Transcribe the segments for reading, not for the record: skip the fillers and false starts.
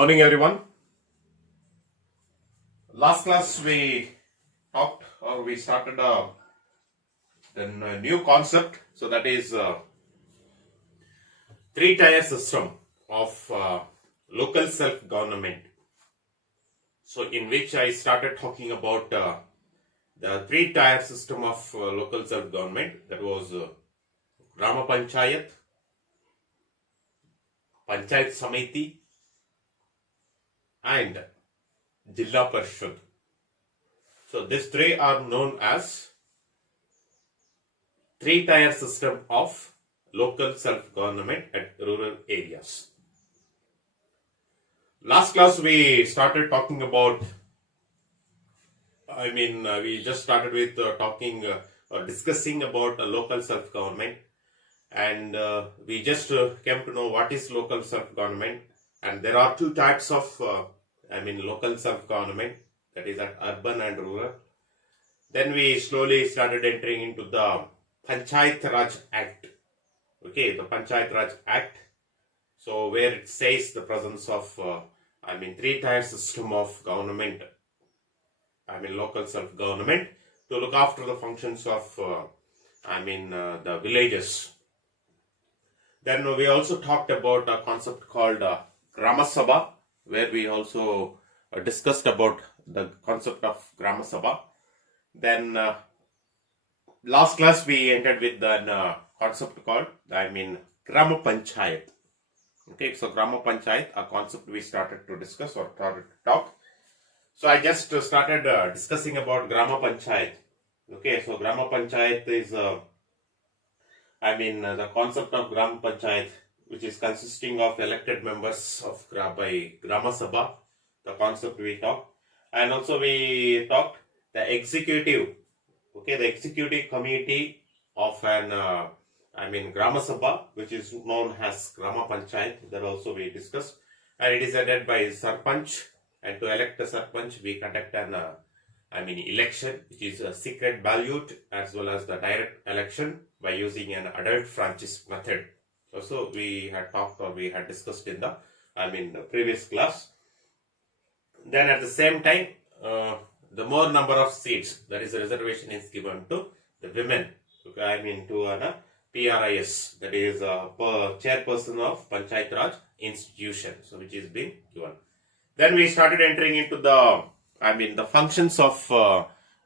Morning, everyone. Last class we started a new concept. So that is three-tier system of local self-government. So in which I started talking about the three-tier system of local self-government. That was Grama Panchayat, Panchayat Samiti, and Jilla Parishad. So these three are known as three-tier system of local self-government at rural areas. Last class we started talking about, we just started with talking or discussing about local self-government, and we just came to know what is local self-government, and there are two types of local self-government, that is at urban and rural. Then we slowly started entering into the Panchayat Raj Act. Okay, the Panchayat Raj Act. So where it says the presence of three-tier system of government, local self-government, to look after the functions of the villages. Then we also talked about a concept called Grama Sabha, where we also discussed about the concept of Grama Sabha. Then last class we entered with the concept called Grama Panchayat. Okay, so Grama Panchayat, a concept we started to discuss or started to talk. So I just started discussing about Grama Panchayat. Okay, so Grama Panchayat is the concept of Grama Panchayat, which is consisting of elected members of by Grama Sabha, the concept we talked. And also we talked the executive, okay, the executive committee of an Grama Sabha, which is known as Grama Panchayat, that also we discussed. And it is headed by Sarpanch, and to elect a Sarpanch we conduct an election, which is a secret ballot as well as the direct election by using an adult franchise method. Also we had talked or we had discussed in the previous class. Then at the same time, the more number of seats, that is the reservation, is given to the women. Okay, to an PRIS, that is per chairperson of Panchayat Raj institution, so which is being given. Then we started entering into the functions of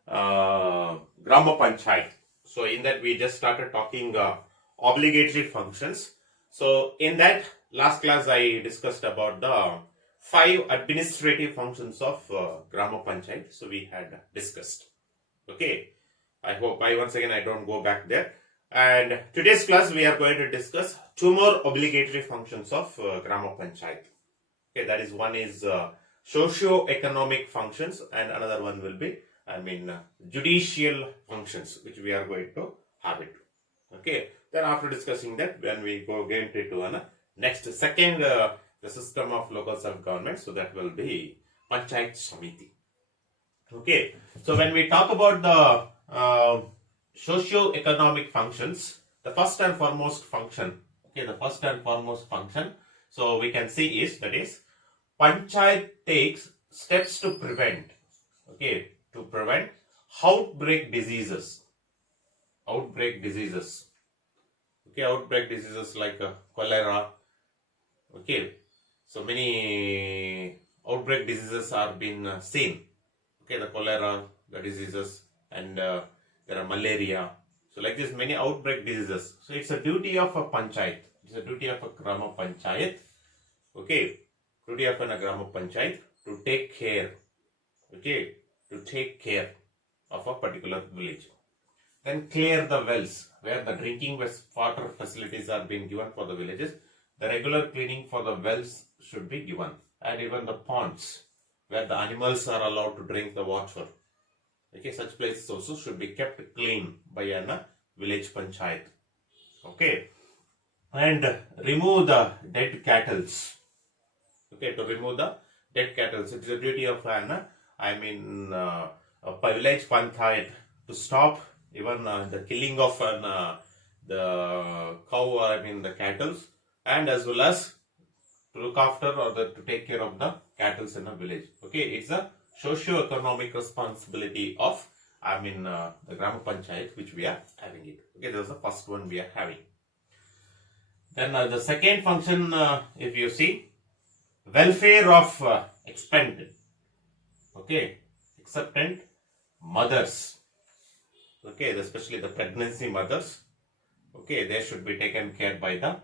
Grama Panchayat. So in that we just started talking obligatory functions. So in that last class I discussed about the 5 administrative functions of Grama Panchayat. So we had discussed. Okay, I hope once again I don't go back there. And today's class we are going to discuss 2 more obligatory functions of Grama Panchayat. Okay, that is, one is socio-economic functions and another one will be judicial functions, which we are going to have it. Okay, then after discussing that, when we get into next second the system of local self-government, so that will be Panchayat Samiti. Okay, so when we talk about the socio-economic functions, the first and foremost function, so we can see is, that is, Panchayat takes steps to prevent, outbreak diseases like cholera. Okay, so many outbreak diseases are being seen. Okay, the cholera, the diseases, and there are malaria. So like this, many outbreak diseases. So it's a duty of a panchayat. It's a duty of a Grama Panchayat. Okay, duty of a Grama Panchayat to take care. Okay, to take care of a particular village. Then clear the wells where the drinking water facilities are being given for the villages. The regular cleaning for the wells should be given, and even the ponds where the animals are allowed to drink the water. Okay, such places also should be kept clean by a village panchayat. Okay, and remove the dead cattle. Okay, to remove the dead cattle, it is a duty of a village panchayat to stop even the killing of the cow or the cattle, and as well as to look after or to take care of the cattle in a village. Okay, it's a socio-economic responsibility of, the Grama Panchayat which we are having it. Okay, that's the first one we are having. Then the second function, if you see, welfare of expectant mothers. Okay, especially the pregnancy mothers. Okay, they should be taken care by the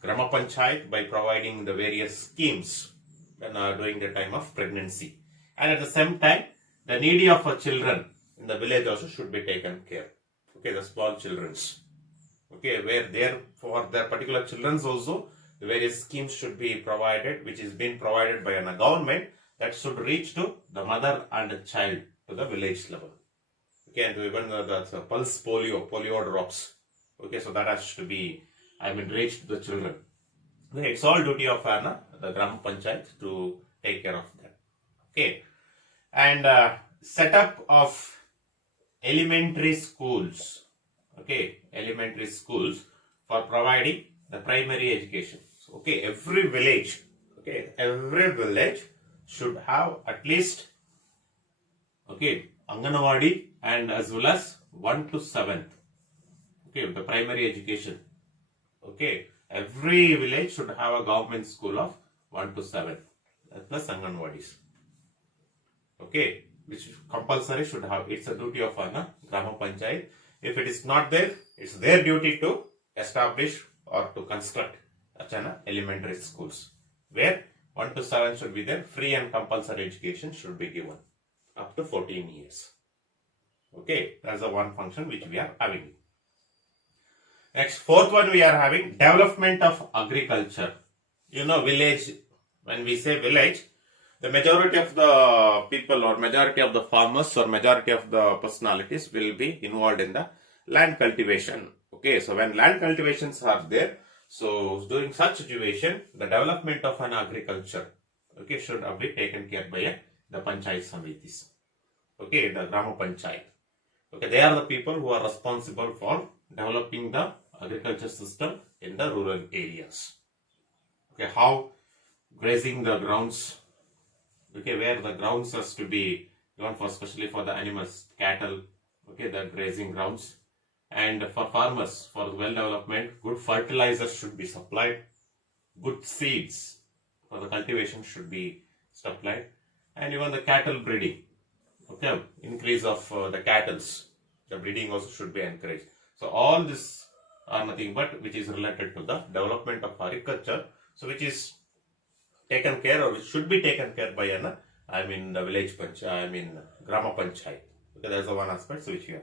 Grama Panchayat by providing the various schemes when during the time of pregnancy. And at the same time, the needy of children in the village also should be taken care. Okay, the small children's. Okay, where there for their particular children's also the various schemes should be provided, which is being provided by a government that should reach to the mother and the child to the village level. Okay, and even the pulse polio drops. Okay, so that has to be reached to the children. Okay, it's all duty of the Gram Panchayat to take care of that. Okay, and setup of elementary schools. Okay, elementary schools for providing the primary education. So, okay, every village should have at least Anganwadi and as well as 1 to 7th. Okay, the primary education. Okay, every village should have a government school of 1 to 7 plus Anganwadis. Okay, which compulsory should have. It's a duty of Grama Panchayat. If it is not there, it's their duty to establish or to construct elementary schools where 1 to 7 should be there. Free and compulsory education should be given up to 14 years. Okay, that's the one function which we are having. Next, fourth one we are having development of agriculture. Village, when we say village, the majority of the people or majority of the farmers or majority of the personalities will be involved in the land cultivation. Okay, so when land cultivations are there, so during such situation, the development of an agriculture, should be taken care by the Panchayat Samitis. Okay, the Grama Panchayat. Okay, they are the people who are responsible for developing the agriculture system in the rural areas. Okay, how grazing the grounds. Okay, where the grounds has to be given for, especially for the animals, cattle. Okay, the grazing grounds. And for farmers, for well development, good fertilizers should be supplied. Good seeds for the cultivation should be supplied. And even the cattle breeding. Okay, increase of the cattles. The breeding also should be encouraged. So all this are nothing but which is related to the development of agriculture. So which is taken care or which should be taken care by the village Grama Panchayat. Okay, that's the one aspect which we have.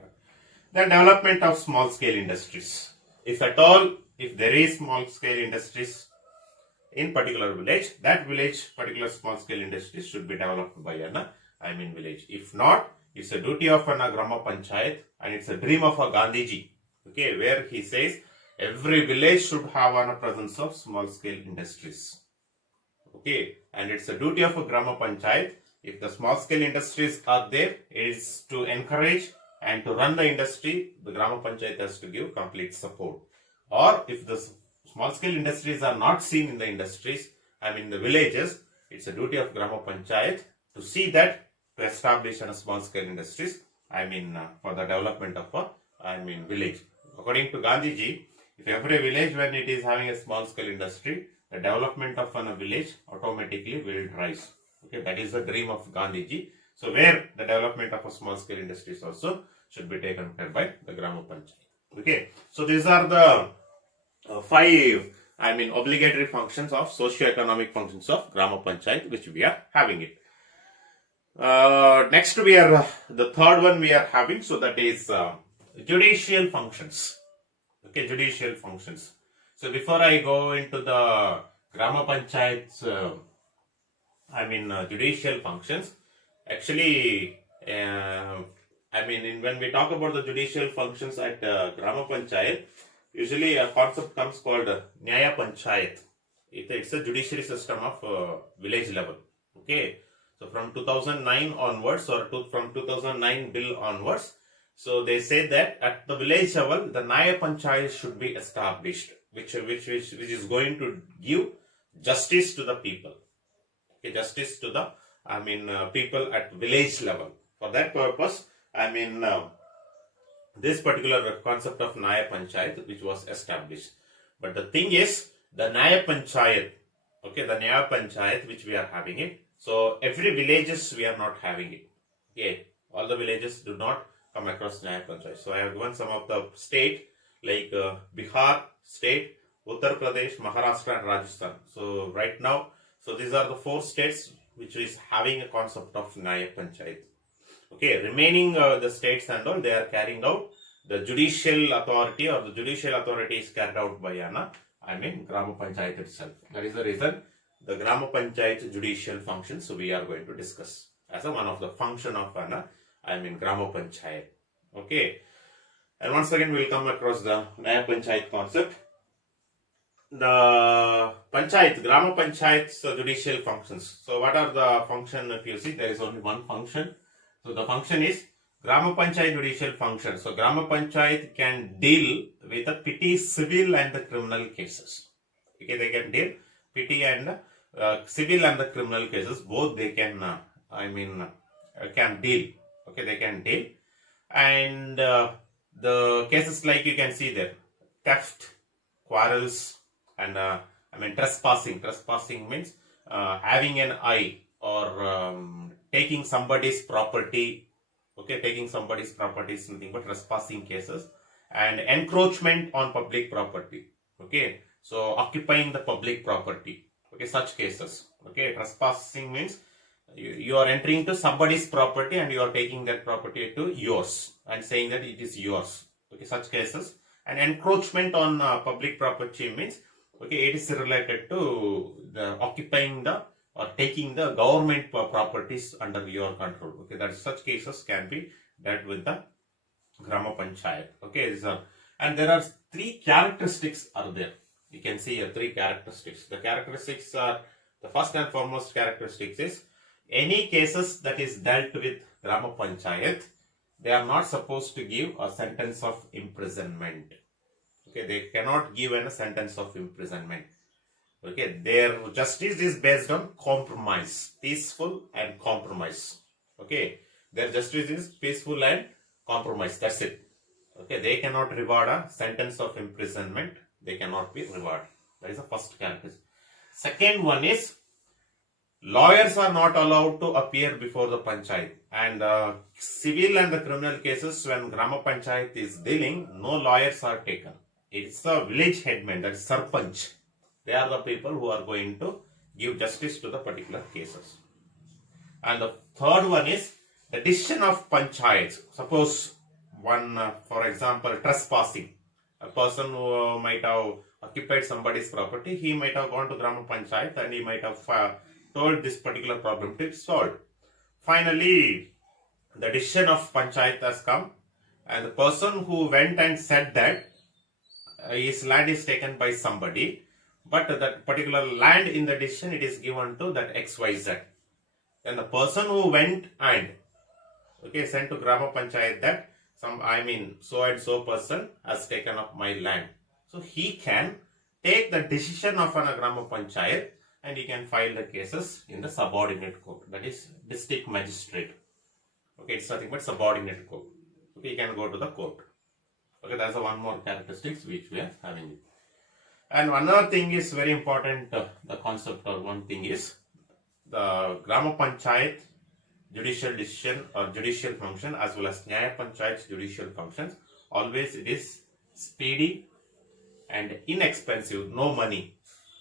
Then development of small scale industries. If at all, if there is small scale industries in particular village, that village particular small scale industries should be developed by village. If not, it's a duty of Grama Panchayat and it's a dream of a Gandhiji. Okay, where he says every village should have a presence of small scale industries. Okay, and it's a duty of a Grama Panchayat. If the small scale industries are there, it is to encourage and to run the industry. The Grama Panchayat has to give complete support. Or if the small scale industries are not seen in the industries, the villages, it's a duty of Grama Panchayat to see that, to establish small scale industries, for the development of a village. According to Gandhiji, if every village when it is having a small scale industry, the development of a village automatically will rise. Okay, that is the dream of Gandhiji. So where the development of a small scale industries also should be taken care by the Grama Panchayat. Okay, so these are the 5 obligatory functions of socio-economic functions of Grama Panchayat which we are having it. Next we are the third one we are having, so that is judicial functions. Okay, judicial functions. So before I go into the Grama Panchayat's judicial functions, actually when we talk about the judicial functions at Grama Panchayat, usually a concept comes called Nyaya Panchayat. It's a judiciary system of village level. Okay, so from 2009 onwards or from 2009 bill onwards, so they say that at the village level, the Nyaya Panchayat should be established, which is going to give justice to the people. Okay, justice to the people at village level. For that purpose, this particular concept of Naya Panchayat which was established. But the thing is, the Naya Panchayat, okay, the Naya Panchayat which we are having it, so every villages we are not having it. Okay, all the villages do not come across Naya Panchayat. So I have given some of the state like Bihar state, Uttar Pradesh, Maharashtra and Rajasthan. So right now, so these are the 4 states which is having a concept of Naya Panchayat. Okay, remaining the states and all, they are carrying out the judicial authority, or the judicial authority is carried out by Grama Panchayat itself. That is the reason the Grama Panchayat judicial function, so we are going to discuss as one of the function of Grama Panchayat. Okay, and once again we will come across the Naya Panchayat concept. The Panchayat, Grama Panchayat's judicial functions. So what are the function? If you see, there is only one function. So the function is Grama Panchayat judicial function. So Grama Panchayat can deal with the petty civil and the criminal cases. Okay, they can deal petty and civil and the criminal cases. Both they can, can deal. Okay, they can deal. And the cases like you can see there, theft, quarrels, and trespassing. Trespassing means having an eye, or taking somebody's property. Okay, taking somebody's property is nothing but trespassing cases. And encroachment on public property. Okay, so occupying the public property. Okay, such cases. Okay, trespassing means you are entering to somebody's property and you are taking that property to yours and saying that it is yours. Okay, such cases. And encroachment on public property means, okay, it is related to the occupying the or taking the government properties under your control. Okay, that such cases can be dealt with the Grama Panchayat. Okay, and there are 3 characteristics are there. You can see here 3 characteristics. The characteristics are, the first and foremost characteristics is, any cases that is dealt with Grama Panchayat, they are not supposed to give a sentence of imprisonment. Okay, they cannot give a sentence of imprisonment. Okay, their justice is based on compromise, peaceful and compromise. Okay, their justice is peaceful and compromise. That's it. Okay, they cannot reward a sentence of imprisonment. They cannot be rewarded. That is the first characteristic. Second one is, lawyers are not allowed to appear before the panchayat. And civil and the criminal cases, when Grama Panchayat is dealing, no lawyers are taken. It's the village headman, that is Sarpanch. They are the people who are going to give justice to the particular cases. And the third one is the decision of panchayats. Suppose one, for example, trespassing. A person who might have occupied somebody's property, he might have gone to Grama Panchayat and he might have told this particular problem to be solved. Finally, the decision of panchayat has come, and the person who went and said that his land is taken by somebody, but that particular land in the decision, it is given to that XYZ. Then the person who went and sent to Grama Panchayat that so and so person has taken up my land. So he can take the decision of an Grama Panchayat and he can file the cases in the subordinate court, that is district magistrate. Okay, it's nothing but subordinate court. Okay, you can go to the court. Okay, that's one more characteristics which we are having. And one other thing is very important, the concept or one thing is the Grama Panchayat judicial decision or judicial function as well as Nyaya Panchayat judicial functions, always it is speedy and inexpensive, no money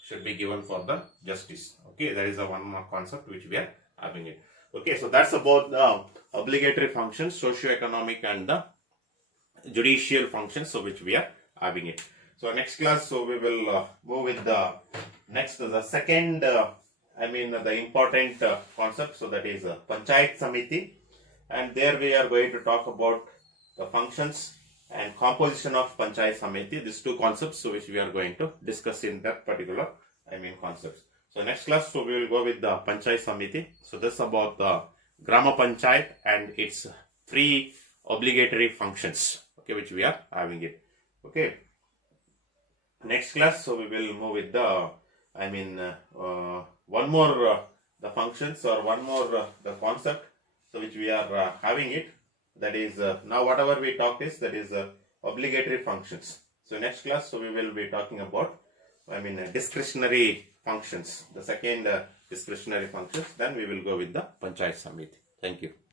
should be given for the justice. Okay, that is the one more concept which we are having it. Okay, so that's about the obligatory functions, socio-economic and the judicial functions, so which we are having it. So next class, so we will go with the next, the second, the important concept, so that is Panchayat Samiti, and there we are going to talk about the functions and composition of Panchayat Samiti, these 2 concepts, so which we are going to discuss in that particular, concepts. So next class, so we will go with the Panchayat Samiti. So this is about the Grama Panchayat and its 3 obligatory functions, okay, which we are having it. Okay. Next class, so we will move with the one more the functions, or one more the concept, so which we are having it. That is now whatever we talked is, that is obligatory functions. So next class, so we will be talking about discretionary functions, the second discretionary functions. Then we will go with the Panchayat Samiti. Thank you.